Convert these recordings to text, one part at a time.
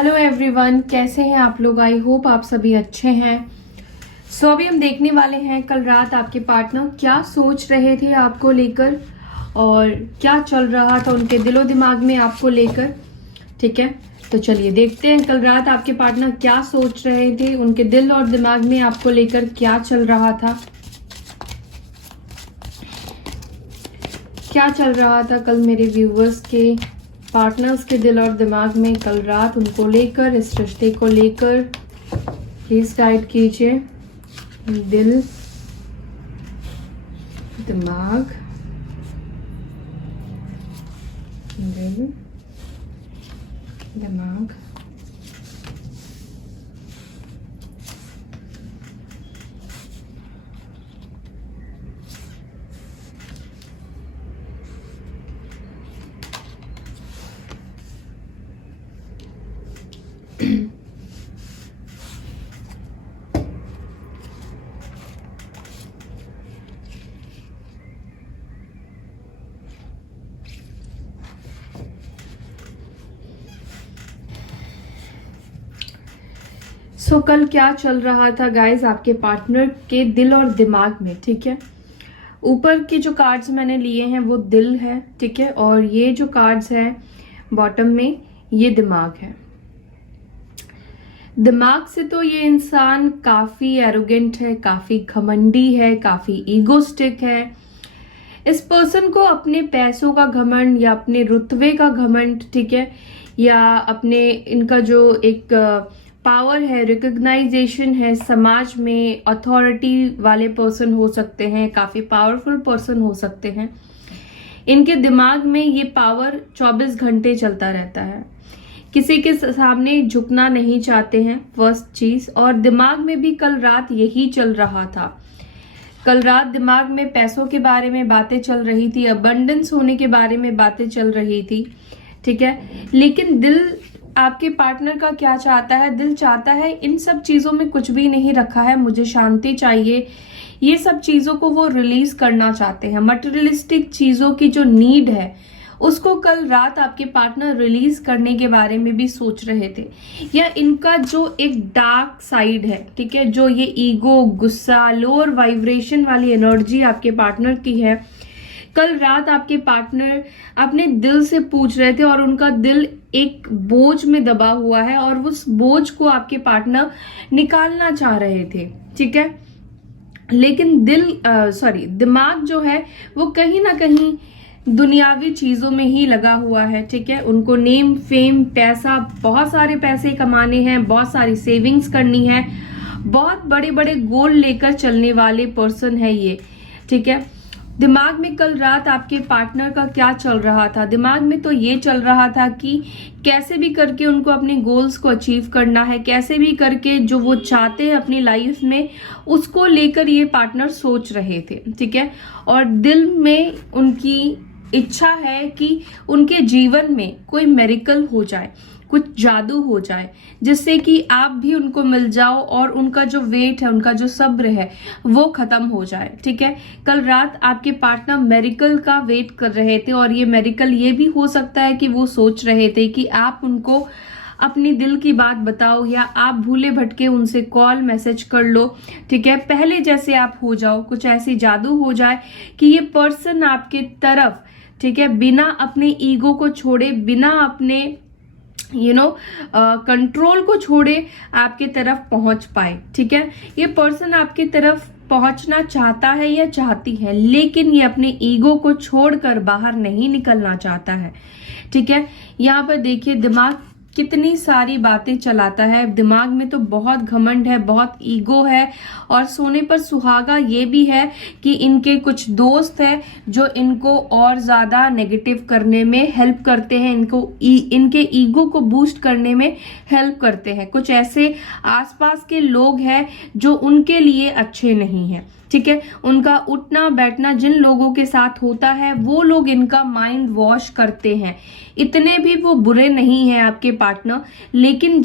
Hello everyone, कैसे हैं आप लोग। आई होप आप सभी अच्छे हैं। अभी हम देखने वाले हैं कल रात आपके पार्टनर क्या सोच रहे थे आपको लेकर और क्या चल रहा था उनके दिलो दिमाग में आपको लेकर। ठीक है, तो चलिए देखते हैं कल रात आपके पार्टनर क्या सोच रहे थे, उनके दिल और दिमाग में आपको लेकर क्या चल रहा था। क्या चल रहा था कल मेरे व्यूवर्स के पार्टनर्स के दिल और दिमाग में कल रात उनको लेकर, इस रिश्ते को लेकर। प्लीज गाइड कीजिए। दिल, दिमाग, दिल, दिमाग, कल क्या चल रहा था गाइज आपके पार्टनर के दिल और दिमाग में। ठीक है, ऊपर के जो कार्ड्स मैंने लिए हैं वो दिल है, ठीक है, और ये जो कार्ड्स है बॉटम में ये दिमाग है। दिमाग से तो ये इंसान काफी एरोगेंट है, काफी घमंडी है, काफी ईगोस्टिक है। इस पर्सन को अपने पैसों का घमंड या अपने रुतबे का घमंड, ठीक है, या अपने इनका जो एक पावर है, रिकग्नाइजेशन है समाज में, अथॉरिटी वाले पर्सन हो सकते हैं, काफी पावरफुल पर्सन हो सकते हैं। इनके दिमाग में ये पावर 24 घंटे चलता रहता है। किसी के सामने झुकना नहीं चाहते हैं, फर्स्ट चीज। और दिमाग में भी कल रात यही चल रहा था। कल रात दिमाग में पैसों के बारे में बातें चल रही थी, अबंडेंस होने के बारे में बातें चल रही थी, ठीक है। लेकिन दिल आपके पार्टनर का क्या चाहता है? दिल चाहता है इन सब चीजों में कुछ भी नहीं रखा है, मुझे शांति चाहिए। ये सब चीजों को वो रिलीज करना चाहते हैं। मटेरियलिस्टिक चीजों की जो नीड है उसको कल रात आपके पार्टनर रिलीज करने के बारे में भी सोच रहे थे। या इनका जो एक डार्क साइड है, ठीक है, जो ये ईगो, गुस्सा, लोअर वाइब्रेशन वाली एनर्जी आपके पार्टनर की है, कल रात आपके पार्टनर अपने दिल से पूछ रहे थे और उनका दिल एक बोझ में दबा हुआ है और उस बोझ को आपके पार्टनर निकालना चाह रहे थे, ठीक है। लेकिन दिमाग जो है वो कहीं ना कहीं दुनियावी चीजों में ही लगा हुआ है, ठीक है। उनको नेम, फेम, पैसा, बहुत सारे पैसे कमाने हैं, बहुत सारी सेविंग्स करनी है, बहुत बड़े बड़े गोल लेकर चलने वाले पर्सन है ये, ठीक है। दिमाग में कल रात आपके पार्टनर का क्या चल रहा था? दिमाग में तो ये चल रहा था कि कैसे भी करके उनको अपने गोल्स को अचीव करना है, कैसे भी करके जो वो चाहते हैं अपनी लाइफ में उसको लेकर ये पार्टनर सोच रहे थे, ठीक है। और दिल में उनकी इच्छा है कि उनके जीवन में कोई मेरिकल हो जाए, कुछ जादू हो जाए, जिससे कि आप भी उनको मिल जाओ और उनका जो वेट है, उनका जो सब्र है वो खत्म हो जाए, ठीक है। कल रात आपके पार्टनर मेरिकल का वेट कर रहे थे और ये मेरिकल ये भी हो सकता है कि वो सोच रहे थे कि आप उनको अपनी दिल की बात बताओ या आप भूले भटके उनसे कॉल मैसेज कर लो, ठीक है। पहले जैसे आप हो जाओ, कुछ ऐसी जादू हो जाए कि ये पर्सन आपके तरफ, ठीक है, बिना अपने ईगो को छोड़े, बिना अपने कंट्रोल को छोड़े आपके तरफ पहुंच पाए, ठीक है। ये पर्सन आपके तरफ पहुंचना चाहता है या चाहती है, लेकिन ये अपने ईगो को छोड़कर बाहर नहीं निकलना चाहता है, ठीक है। यहाँ पर देखिए दिमाग कितनी सारी बातें चलाता है। दिमाग में तो बहुत घमंड है, बहुत ईगो है और सोने पर सुहागा ये भी है कि इनके कुछ दोस्त हैं जो इनको और ज्यादा नेगेटिव करने में हेल्प करते हैं, इनके ईगो को बूस्ट करने में हेल्प करते हैं। कुछ ऐसे आसपास के लोग हैं जो उनके लिए अच्छे नहीं हैं, ठीक है। उनका उठना बैठना जिन लोगों के साथ होता है वो लोग इनका माइंड वॉश करते हैं। इतने भी वो बुरे नहीं हैं आपके पार्टनर, लेकिन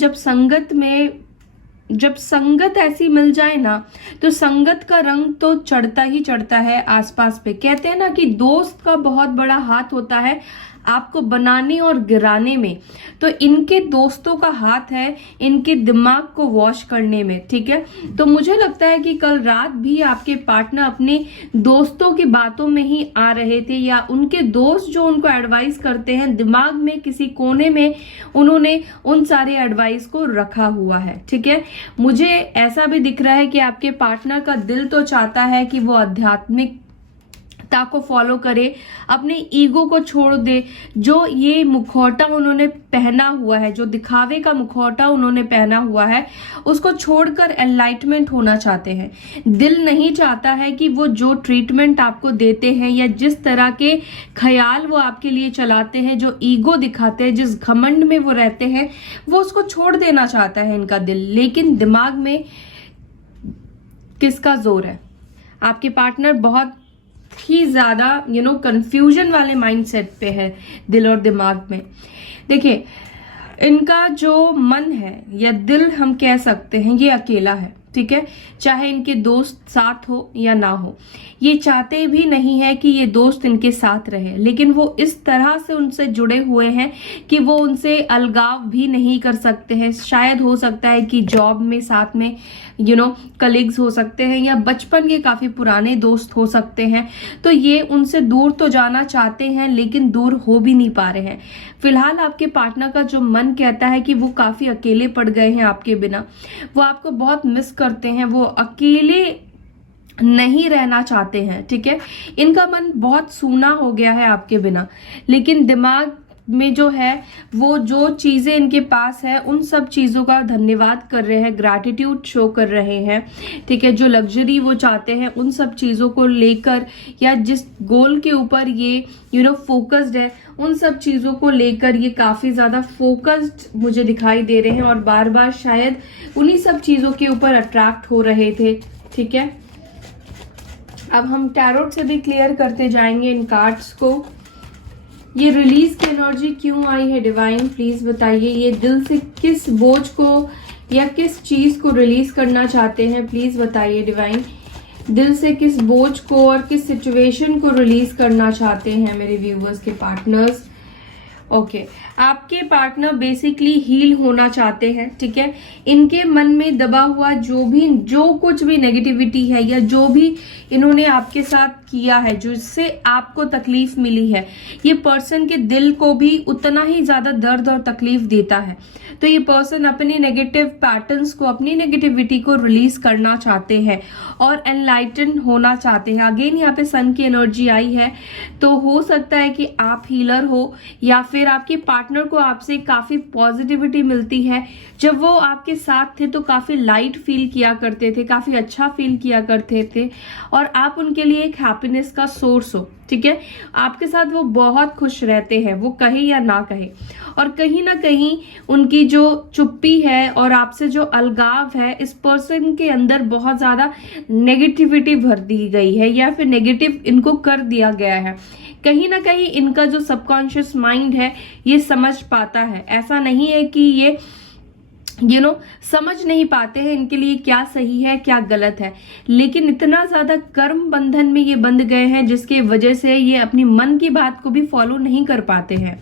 जब संगत ऐसी मिल जाए ना तो संगत का रंग तो चढ़ता ही चढ़ता है आसपास पे। कहते हैं ना कि दोस्त का बहुत बड़ा हाथ होता है आपको बनाने और गिराने में। तो इनके दोस्तों का हाथ है इनके दिमाग को वॉश करने में, ठीक है। तो मुझे लगता है कि कल रात भी आपके पार्टनर अपने दोस्तों की बातों में ही आ रहे थे, या उनके दोस्त जो उनको एडवाइस करते हैं दिमाग में किसी कोने में उन्होंने उन सारे एडवाइस को रखा हुआ है, ठीक है। मुझे ऐसा भी दिख रहा है कि आपके पार्टनर का दिल तो चाहता है कि वो आध्यात्मिकता को फॉलो करे, अपने ईगो को छोड़ दे। जो ये मुखौटा उन्होंने पहना हुआ है, जो दिखावे का मुखौटा उन्होंने पहना हुआ है, उसको छोड़कर एनलाइटमेंट होना चाहते हैं। दिल नहीं चाहता है कि वो जो ट्रीटमेंट आपको देते हैं या जिस तरह के ख्याल वो आपके लिए चलाते हैं, जो ईगो दिखाते हैं, जिस घमंड में वो रहते हैं, वो उसको छोड़ देना चाहता है इनका दिल। लेकिन दिमाग में किसका जोर है? आपके पार्टनर बहुत ही ज्यादा कंफ्यूजन वाले माइंडसेट पे है, दिल और दिमाग में। देखिए, इनका जो मन है या दिल हम कह सकते हैं, ये अकेला है, ठीक है। चाहे इनके दोस्त साथ हो या ना हो, ये चाहते भी नहीं है कि ये दोस्त इनके साथ रहे, लेकिन वो इस तरह से उनसे जुड़े हुए हैं कि वो उनसे अलगाव भी नहीं कर सकते हैं। शायद हो सकता है कि जॉब में साथ में कलीग्स हो सकते हैं, या बचपन के काफी पुराने दोस्त हो सकते हैं। तो ये उनसे दूर तो जाना चाहते हैं, लेकिन दूर हो भी नहीं पा रहे हैं। फिलहाल आपके पार्टनर का जो मन कहता है कि वो काफी अकेले पड़ गए हैं आपके बिना, वो आपको बहुत मिस करते हैं, वो अकेले नहीं रहना चाहते हैं, ठीक है। इनका मन बहुत सूना हो गया है आपके बिना, लेकिन दिमाग में जो है वो जो चीजें इनके पास है उन सब चीजों का धन्यवाद कर रहे हैं, ग्रैटिट्यूड शो कर रहे हैं, ठीक है। जो लग्जरी वो चाहते हैं उन सब चीजों को लेकर, या जिस गोल के ऊपर ये फोकस्ड है, उन सब चीजों को लेकर ये काफी ज्यादा फोकस्ड मुझे दिखाई दे रहे हैं, और बार बार शायद उन्हीं सब चीजों के ऊपर अट्रैक्ट हो रहे थे, ठीक है। अब हम टैरोट से भी क्लियर करते जाएंगे इन कार्ड्स को। ये रिलीज की एनर्जी क्यों आई है डिवाइन, प्लीज बताइए। ये दिल से किस बोझ को या किस चीज को रिलीज करना चाहते हैं, प्लीज बताइए डिवाइन। दिल से किस बोझ को और किस सिचुएशन को रिलीज करना चाहते हैं मेरे व्यूवर्स के पार्टनर्स। ओके, आपके पार्टनर बेसिकली हील होना चाहते हैं, ठीक है। इनके मन में दबा हुआ जो कुछ भी नेगेटिविटी है, या जो भी इन्होंने आपके साथ किया है, जिससे आपको तकलीफ मिली है, ये पर्सन के दिल को भी उतना ही ज्यादा दर्द और तकलीफ देता है। तो ये पर्सन अपने नेगेटिव पैटर्न्स को, अपनी नेगेटिविटी को रिलीज करना चाहते हैं और एनलाइटन होना चाहते हैं। अगेन यहाँ पे सन की एनर्जी आई है, तो हो सकता है कि आप हीलर हो, या फिर आपके पार्टनर को आपसे काफी पॉजिटिविटी मिलती है। जब वो आपके साथ थे तो काफी लाइट फील किया करते थे, काफी अच्छा फील किया करते थे, और आप उनके लिए एक हैप्पीनेस का सोर्स हो, ठीक है। आपके साथ वो बहुत खुश रहते हैं, वो कहे या ना कहे। और कहीं ना कहीं उनकी जो चुप्पी है और आपसे जो अलगाव है, इस पर्सन के अंदर बहुत ज्यादा नेगेटिविटी भर दी गई है, या फिर नेगेटिव इनको कर दिया गया है। कहीं ना कहीं इनका जो सबकॉन्शियस माइंड है ये समझ पाता है। ऐसा नहीं है कि ये समझ नहीं पाते हैं इनके लिए क्या सही है क्या गलत है, लेकिन इतना ज्यादा कर्म बंधन में ये बंध गए हैं जिसके वजह से ये अपनी मन की बात को भी फॉलो नहीं कर पाते हैं।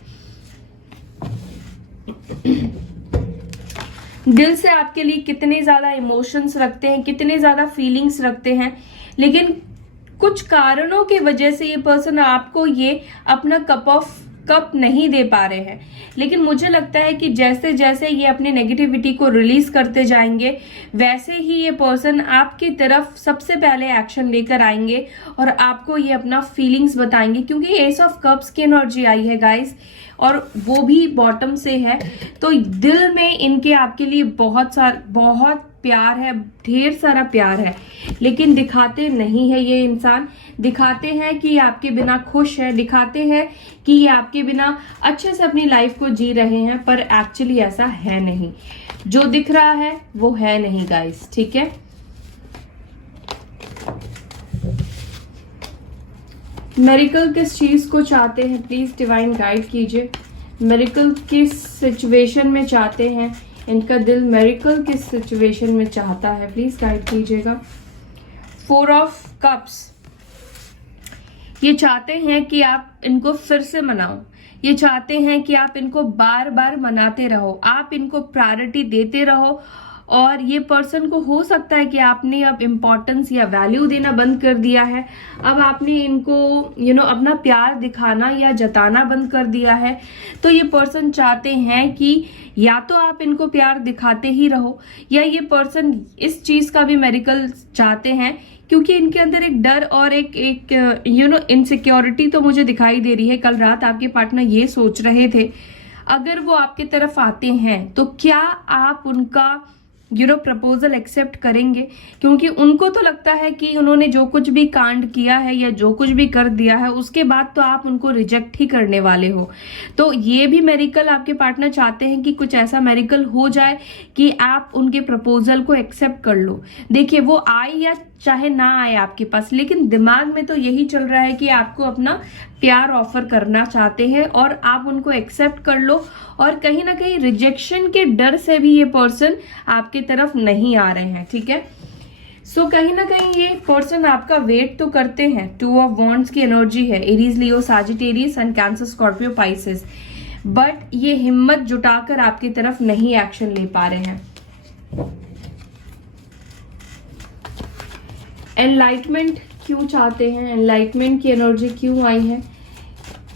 दिल से आपके लिए कितने ज्यादा इमोशंस रखते हैं, कितने ज्यादा फीलिंग्स रखते हैं, लेकिन कुछ कारणों की वजह से ये पर्सन आपको ये अपना कप नहीं दे पा रहे हैं। लेकिन मुझे लगता है कि जैसे जैसे ये अपने नेगेटिविटी को रिलीज करते जाएंगे, वैसे ही ये पर्सन आपकी तरफ सबसे पहले एक्शन लेकर आएंगे और आपको ये अपना फीलिंग्स बताएंगे, क्योंकि एस ऑफ कप्स की एनर्जी आई है गाइस, और वो भी बॉटम से है। तो दिल में इनके आपके लिए बहुत प्यार है, ढेर सारा प्यार है, लेकिन दिखाते नहीं है ये इंसान। दिखाते हैं कि ये आपके बिना खुश है, दिखाते हैं कि ये आपके बिना अच्छे से अपनी लाइफ को जी रहे हैं, पर एक्चुअली ऐसा है नहीं। जो दिख रहा है वो है नहीं गाइस, ठीक है। मेरिकल किस चीज को चाहते हैं, प्लीज डिवाइन गाइड कीजिए। मेरिकल किस सिचुएशन में चाहते हैं, इनका दिल मेरिकल किस सिचुएशन में चाहता है, प्लीज गाइड कीजिएगा। 4 ऑफ कप्स, ये चाहते हैं कि आप इनको फिर से मनाओ, ये चाहते हैं कि आप इनको बार बार मनाते रहो, आप इनको प्रायोरिटी देते रहो। और ये पर्सन को हो सकता है कि आपने अब इम्पोर्टेंस या वैल्यू देना बंद कर दिया है, अब आपने इनको अपना प्यार दिखाना या जताना बंद कर दिया है। तो ये पर्सन चाहते हैं कि या तो आप इनको प्यार दिखाते ही रहो, या ये पर्सन इस चीज का भी मेरिकल चाहते हैं, क्योंकि इनके अंदर एक डर और एक इनसिक्योरिटी तो मुझे दिखाई दे रही है। कल रात आपके पार्टनर ये सोच रहे थे, अगर वो आपकी तरफ आते हैं तो क्या आप उनका प्रपोजल एक्सेप्ट करेंगे, क्योंकि उनको तो लगता है कि उन्होंने जो कुछ भी कांड किया है या जो कुछ भी कर दिया है उसके बाद तो आप उनको रिजेक्ट ही करने वाले हो। तो ये भी मेरिकल आपके पार्टनर चाहते हैं कि कुछ ऐसा मेरिकल हो जाए कि आप उनके प्रपोजल को एक्सेप्ट कर लो। देखिए, वो आए या चाहे ना आए आपके पास, लेकिन दिमाग में तो यही चल रहा है कि आपको अपना प्यार ऑफर करना चाहते हैं और आप उनको एक्सेप्ट कर लो। और कहीं ना कहीं रिजेक्शन के डर से भी ये पर्सन आपके तरफ नहीं आ रहे हैं, ठीक है। सो कहीं ना कहीं ये पर्सन आपका वेट तो करते हैं। 2 ऑफ वॉन्ड्स की एनर्जी है, Aries, Leo, Sagittarius and cancer, Scorpio, Pisces, but ये हिम्मत जुटाकर आपकी तरफ नहीं एक्शन ले पा रहे हैं। एनलाइटमेंट क्यों चाहते हैं, एनलाइटमेंट की एनर्जी क्यों आई है,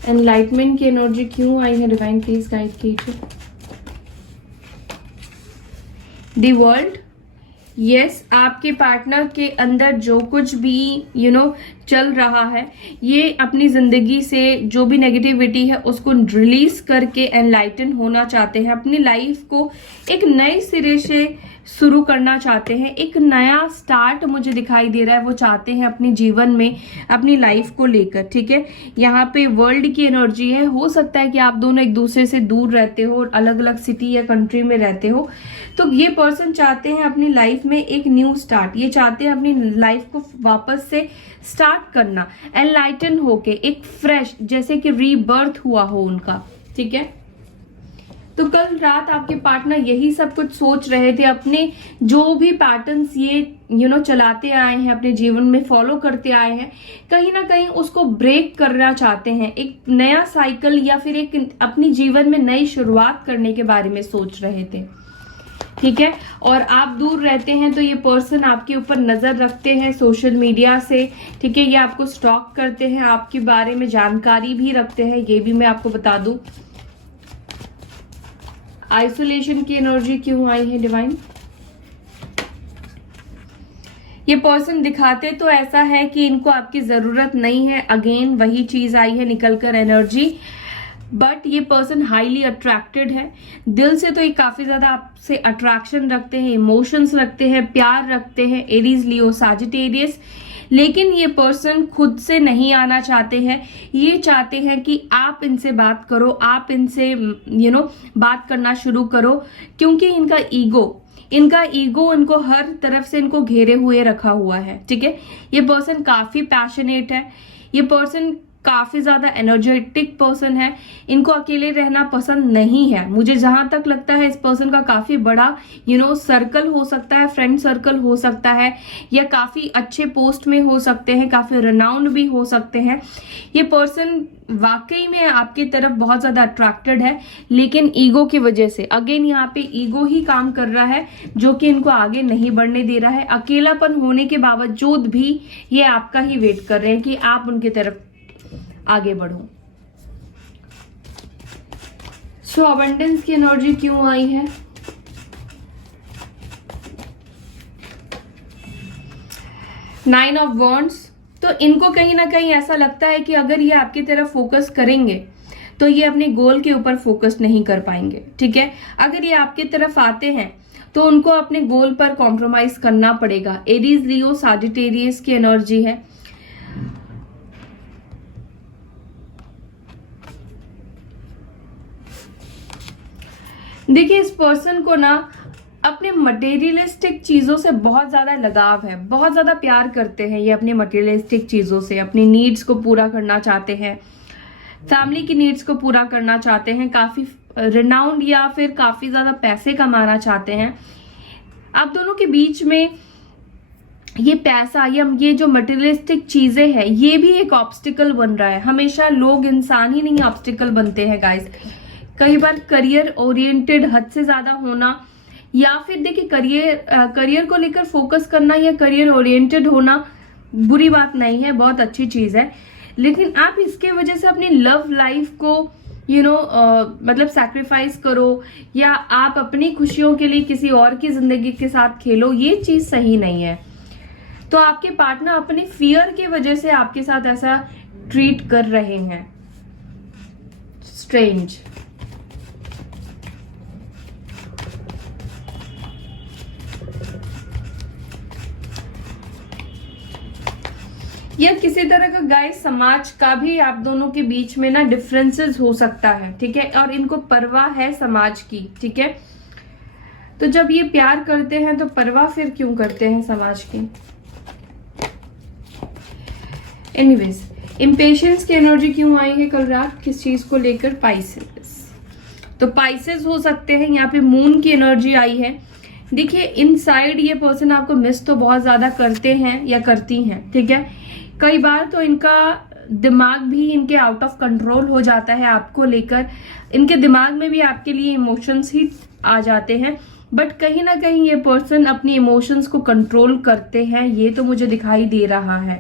एनलाइटमेंट की एनर्जी क्यों आई है, डिवाइन प्लीज गाइड कीजिए। द वर्ल्ड, यस, आपके पार्टनर के अंदर जो कुछ भी चल रहा है, ये अपनी जिंदगी से जो भी नेगेटिविटी है उसको रिलीज करके एनलाइटन होना चाहते हैं, अपनी लाइफ को एक नए सिरे से शुरू करना चाहते हैं, एक नया स्टार्ट मुझे दिखाई दे रहा है वो चाहते हैं अपने जीवन में, अपनी लाइफ को लेकर, ठीक है। यहाँ पे वर्ल्ड की एनर्जी है, हो सकता है कि आप दोनों एक दूसरे से दूर रहते हो, अलग अलग सिटी या कंट्री में रहते हो। तो ये पर्सन चाहते हैं अपनी लाइफ में एक न्यू स्टार्ट, ये चाहते हैं अपनी लाइफ को वापस से स्टार्ट करना, एनलाइटन होके एक फ्रेश, जैसे कि रीबर्थ हुआ हो उनका, ठीक है। तो कल रात आपके पार्टनर यही सब कुछ सोच रहे थे, अपने जो भी पैटर्न्स ये चलाते आए हैं, अपने जीवन में फॉलो करते आए हैं, कहीं ना कहीं उसको ब्रेक करना चाहते हैं, एक नया साइकिल या फिर एक अपनी जीवन में नई शुरुआत करने के बारे में सोच रहे थे, ठीक है। और आप दूर रहते हैं तो ये पर्सन आपके ऊपर नजर रखते हैं सोशल मीडिया से, ठीक है। ये आपको स्टॉक करते हैं, आपके बारे में जानकारी भी रखते हैं, ये भी मैं आपको बता दूं। आइसोलेशन की एनर्जी क्यों आई है डिवाइन? ये पर्सन दिखाते तो ऐसा है कि इनको आपकी जरूरत नहीं है, अगेन वही चीज आई है निकलकर एनर्जी, बट ये पर्सन हाईली अट्रैक्टेड है, दिल से तो ये काफी ज्यादा आपसे अट्रैक्शन रखते हैं, इमोशंस रखते हैं, प्यार रखते हैं, एरीज, लियो, सजिटेरियस, लेकिन ये पर्सन खुद से नहीं आना चाहते हैं। ये चाहते हैं कि आप इनसे बात करो, आप इनसे बात करना शुरू करो, क्योंकि इनका ईगो इनको हर तरफ से इनको घेरे हुए रखा हुआ है, ठीक है। ये पर्सन काफी पैशनेट है, ये पर्सन काफी ज्यादा एनर्जेटिक पर्सन है, इनको अकेले रहना पसंद नहीं है। मुझे जहां तक लगता है इस पर्सन का काफी बड़ा सर्कल हो सकता है, फ्रेंड सर्कल हो सकता है, या काफी अच्छे पोस्ट में हो सकते हैं, काफी रिनाउंड भी हो सकते हैं। ये पर्सन वाकई में आपकी तरफ बहुत ज्यादा अट्रैक्टेड है, लेकिन ईगो की वजह से, अगेन यहाँ पे ईगो ही काम कर रहा है जो कि इनको आगे नहीं बढ़ने दे रहा है। अकेलापन होने के बावजूद भी ये आपका ही वेट कर रहे हैं कि आप उनकी तरफ आगे बढ़ो। सो अबंडेंस की एनर्जी क्यों आई है? नाइन ऑफ वॉन्ड्स, तो इनको कहीं ना कहीं ऐसा लगता है कि अगर ये आपकी तरफ फोकस करेंगे तो ये अपने गोल के ऊपर फोकस नहीं कर पाएंगे, ठीक है। अगर ये आपकी तरफ आते हैं तो उनको अपने गोल पर कॉम्प्रोमाइज करना पड़ेगा। एरीज, लियो, सजिटेरियस की एनर्जी है। देखिए, इस पर्सन को ना अपने मटेरियलिस्टिक चीजों से बहुत ज्यादा लगाव है, बहुत ज्यादा प्यार करते हैं ये अपने मटेरियलिस्टिक चीजों से, अपनी नीड्स को पूरा करना चाहते हैं, फैमिली की नीड्स को पूरा करना चाहते हैं, काफी रिनाउंड या फिर काफी ज्यादा पैसे कमाना चाहते हैं। आप दोनों के बीच में ये पैसा या ये जो मटेरियलिस्टिक चीजें हैं, ये भी एक ऑब्स्टिकल बन रहा है। हमेशा लोग, इंसान ही नहीं ऑब्स्टिकल बनते हैं गाइस। कई बार करियर ओरिएंटेड हद से ज्यादा होना, या फिर देखिए करियर को लेकर फोकस करना या करियर ओरिएंटेड होना बुरी बात नहीं है, बहुत अच्छी चीज है। लेकिन आप इसके वजह से अपनी लव लाइफ को मतलब सैक्रिफाइस करो, या आप अपनी खुशियों के लिए किसी और की जिंदगी के साथ खेलो, ये चीज सही नहीं है। तो आपके पार्टनर अपने फियर की वजह से आपके साथ ऐसा ट्रीट कर रहे हैं। स्ट्रेंज। या किसी तरह का गाइस समाज का भी आप दोनों के बीच में ना डिफरेंसेस हो सकता है, ठीक है, और इनको परवाह है समाज की, ठीक है। तो जब ये प्यार करते हैं तो परवाह फिर क्यों करते हैं समाज की। एनीवेज, इम्पेशंस की एनर्जी क्यों आई है कल रात, किस चीज को लेकर। पाइसेस। तो पाइसेस हो सकते हैं, यहाँ पे मून की एनर्जी आई है। देखिए इनसाइड ये पर्सन आपको मिस तो बहुत ज्यादा करते हैं या करती हैं, ठीक है। कई बार तो इनका दिमाग भी इनके आउट ऑफ कंट्रोल हो जाता है आपको लेकर। इनके दिमाग में भी आपके लिए इमोशंस ही आ जाते हैं, बट कहीं ना कहीं ये पर्सन अपनी इमोशंस को कंट्रोल करते हैं, ये तो मुझे दिखाई दे रहा है,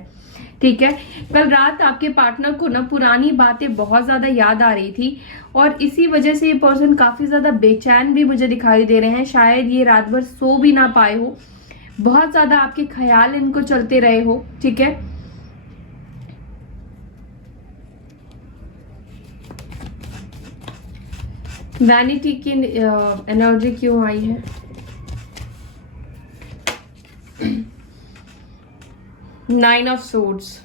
ठीक है। कल रात आपके पार्टनर को ना पुरानी बातें बहुत ज्यादा याद आ रही थी, और इसी वजह से ये पर्सन काफी ज्यादा बेचैन भी मुझे दिखाई दे रहे हैं। शायद ये रात भर सो भी ना पाए हो, बहुत ज्यादा आपके ख्याल इनको चलते रहे हो, ठीक है। वैनिटी की एनर्जी क्यों आई है। Nine of swords.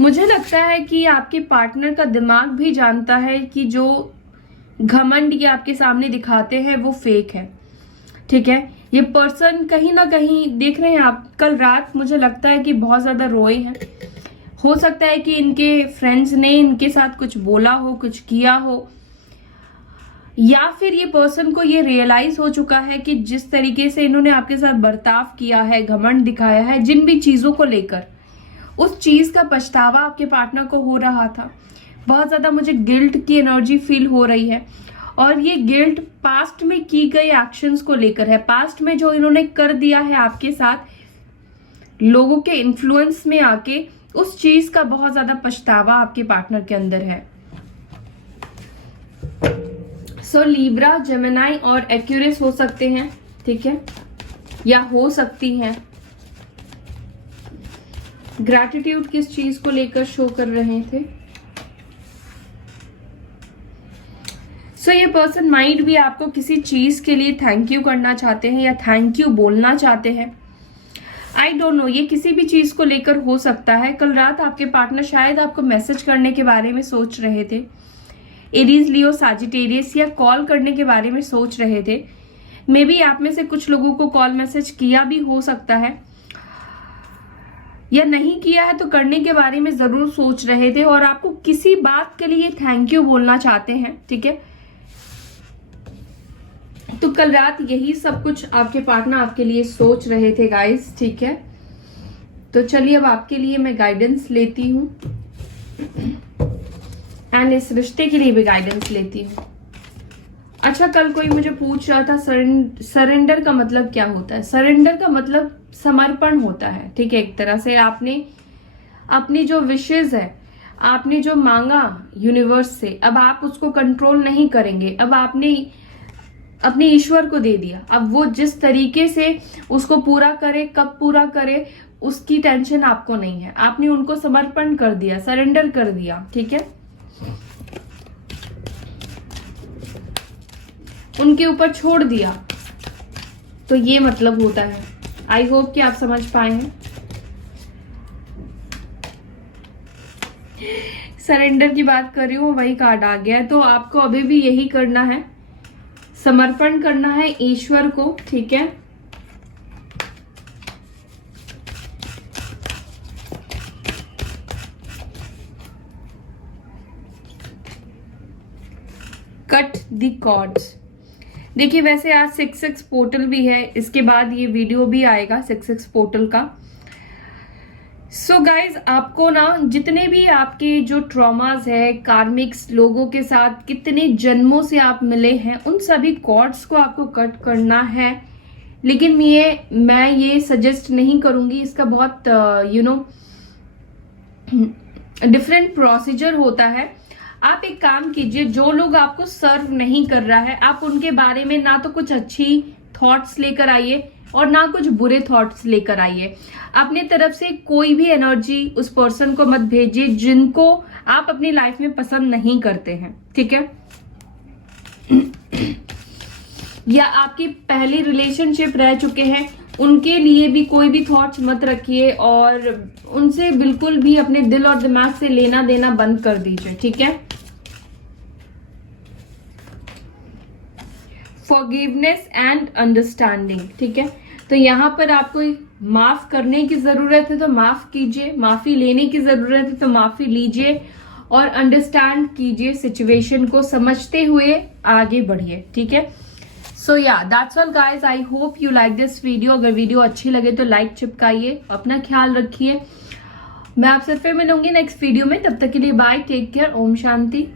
मुझे लगता है कि आपके पार्टनर का दिमाग भी जानता है कि जो घमंड ये आपके सामने दिखाते हैं वो फेक है, ठीक है। ये पर्सन कहीं ना कहीं देख रहे हैं आप, कल रात मुझे लगता है कि बहुत ज्यादा रोए हैं। हो सकता है कि इनके फ्रेंड्स ने इनके साथ कुछ बोला हो, कुछ किया हो, या फिर ये पर्सन को ये रियलाइज हो चुका है कि जिस तरीके से इन्होंने आपके साथ बर्ताव किया है, घमंड दिखाया है जिन भी चीजों को लेकर, उस चीज का पछतावा आपके पार्टनर को हो रहा था। बहुत ज्यादा मुझे गिल्ट की एनर्जी फील हो रही है, और ये गिल्ट पास्ट में की गई एक्शंस को लेकर है। पास्ट में जो इन्होंने कर दिया है आपके साथ लोगों के इन्फ्लुएंस में आके, उस चीज का बहुत ज्यादा पछतावा आपके पार्टनर के अंदर है। सो लिब्रा, जेमिनाई और एक्यूरियस हो सकते हैं, ठीक है, या हो सकती हैं। ग्रैटिट्यूड किस चीज को लेकर शो कर रहे थे। सो ये पर्सन माइंड भी आपको किसी चीज के लिए थैंक यू करना चाहते हैं या थैंक यू बोलना चाहते हैं। आई डोंट नो, ये किसी भी चीज को लेकर हो सकता है। कल रात आपके पार्टनर शायद आपको मैसेज करने के बारे में सोच रहे थे, एरीज, लियो, सजिटेरियस, या कॉल करने के बारे में सोच रहे थे। मे बी आप में से कुछ लोगों को कॉल मैसेज किया भी हो सकता है, या नहीं किया है तो करने के बारे में जरूर सोच रहे थे, और आपको किसी बात के लिए थैंक यू बोलना चाहते हैं, ठीक है। तो कल रात यही सब कुछ आपके पार्टनर आपके लिए सोच रहे थे गाइस, ठीक है। तो चलिए अब आपके लिए मैं गाइडेंस लेती हूँ, एंड इस रिश्ते के लिए भी गाइडेंस लेती हूँ। अच्छा, कल कोई मुझे पूछ रहा था सरेंडर का मतलब क्या होता है। सरेंडर का मतलब समर्पण होता है, ठीक है। एक तरह से आपने अपनी जो विशेज है, आपने जो मांगा यूनिवर्स से, अब आप उसको कंट्रोल नहीं करेंगे। अब आपने अपने ईश्वर को दे दिया, अब वो जिस तरीके से उसको पूरा करे, कब पूरा करे, उसकी टेंशन आपको नहीं है। आपने उनको समर्पण कर दिया, सरेंडर कर दिया, ठीक है। उनके ऊपर छोड़ दिया, तो ये मतलब होता है। आई होप कि आप समझ पाए हैं। सरेंडर की बात कर रही हूँ, वही कार्ड आ गया है। तो आपको अभी भी यही करना है, समर्पण करना है ईश्वर को, ठीक है। Cut the cords. देखिए वैसे आज 6/6 पोर्टल भी है, इसके बाद ये वीडियो भी आएगा 6/6 पोर्टल का। सो गाइज, आपको ना जितने भी आपके जो ट्रॉमास है, कार्मिक्स लोगों के साथ कितने जन्मों से आप मिले हैं, उन सभी कॉर्ड्स को आपको कट करना है। लेकिन मैं ये सजेस्ट नहीं करूंगी, इसका बहुत डिफरेंट प्रोसीजर होता है। आप एक काम कीजिए, जो लोग आपको सर्व नहीं कर रहा है, आप उनके बारे में ना तो कुछ अच्छी थॉट्स लेकर आइए और ना कुछ बुरे थॉट्स लेकर आइए। अपने तरफ से कोई भी एनर्जी उस पर्सन को मत भेजिए जिनको आप अपनी लाइफ में पसंद नहीं करते हैं, ठीक है। या आपकी पहली रिलेशनशिप रह चुके हैं, उनके लिए भी कोई भी थॉट्स मत रखिए और उनसे बिल्कुल भी अपने दिल और दिमाग से लेना देना बंद कर दीजिए, ठीक है। फॉरगिवनेस एंड अंडरस्टैंडिंग, ठीक है। तो यहाँ पर आपको माफ करने की जरूरत है तो माफ कीजिए, माफी लेने की जरूरत है तो माफी लीजिए और अंडरस्टैंड कीजिए, सिचुएशन को समझते हुए आगे बढ़िए, ठीक है। सो या that's all guys, I hope you like this video. अगर वीडियो अच्छी लगे तो लाइक चिपकाइए, अपना ख्याल रखिए। मैं आपसे फिर मिलूंगी नेक्स्ट वीडियो में, तब तक के लिए bye, take care, Om Shanti.